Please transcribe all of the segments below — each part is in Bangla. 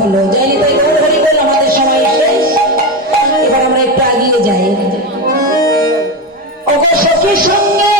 হলো যাইনি তাই গৌর হরি বল। আমাদের সময় শেষ, এবার আমরা একটু এগিয়ে যাই। ওগো সখীর সঙ্গে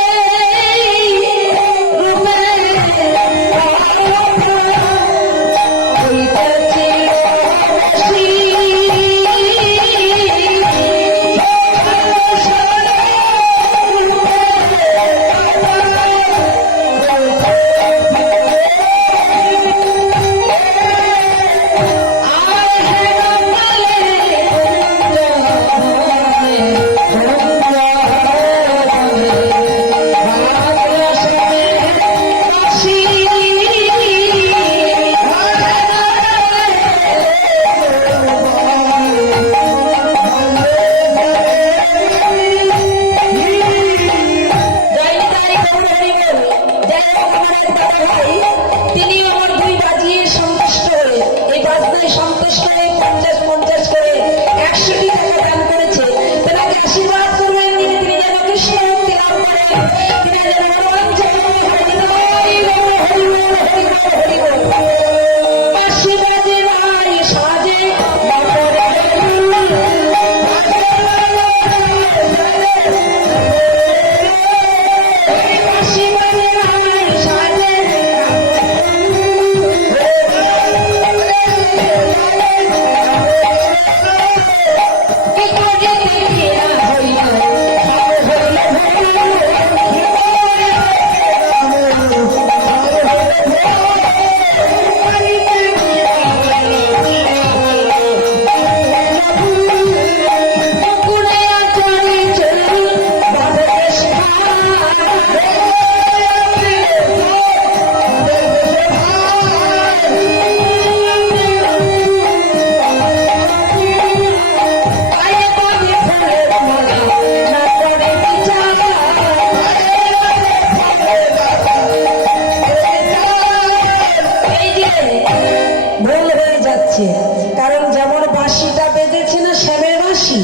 কারণ যেমন বাঁশিটা বেজেছে না শ্যামের বাঁশি,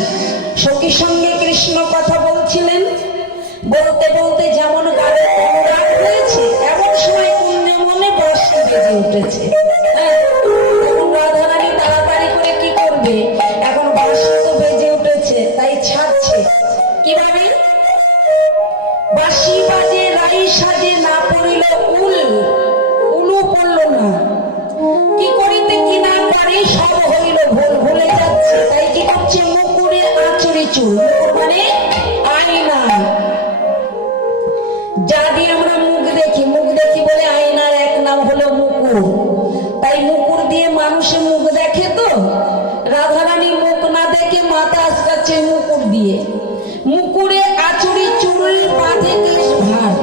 সখীর সঙ্গে কৃষ্ণ কথা বলছিলেন, বলতে বলতে যেমন গানে অনুরাগ হয়েছে এমন সময় পুণ্যে মনে বাঁশি বেজে উঠেছে। এখন রাধারানী তাড়াতাড়ি করে কি করবে, এখন বাঁশি তো বেজে উঠেছে তাই ছাড়ছে কিভাবে। বাঁশি বাজে রাই সাজে না পড়িল উল, উলু পড়ল না, কি করিতে কি না পারি সব হইল ভুল, ভুলে যাচ্ছে তাই কি করছে মুকুরে আঁচড়ে চুল, মানে আয়না যা দিয়ে আমরা মুখ দেখি, মুখ দেখি বলে আয়নার এক নাম হলো মুকুর, তাই মুকুর দিয়ে মানুষের মুখ দেখে। তো রাধারানী মুখ না দেখে মাথা আঁচড়াচ্ছে মুকুর দিয়ে, মুকুরে আঁচড়ি চুল বাঁধে কেশ ভার,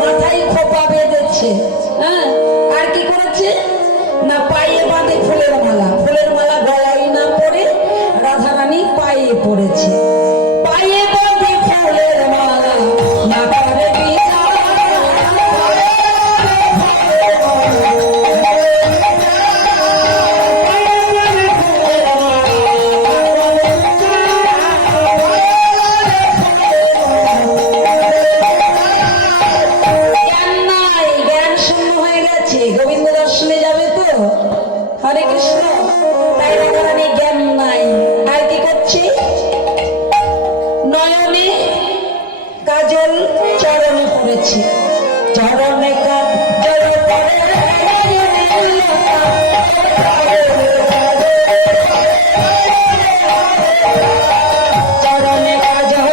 মাথায় খোপা বেঁধেছে। হ্যাঁ, আর কি করেছে না পায়ে বাঁধে ফুলের মালা, ফুলের মালা গলায় না পড়ে রাধারানী পায়ে পড়েছে, পায়ে বাঁধে ফুলের মালা না করে গোবিন্দ দর্শনে যাবে তো, হরে কৃষ্ণ, তাই রাধারানী জ্ঞান নাই। আর কি করছে, নয়নে কাজল চরণে পড়েছে, চরণে কাজল পড়ে চরণে কাজল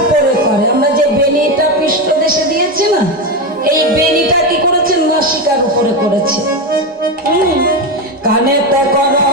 উপরে করে। আমরা যে বেনিটা পৃষ্ঠদেশে দিয়েছি না, এই বেনিটা কি করেছে নাসিকার উপরে করেছে। কানেতে করো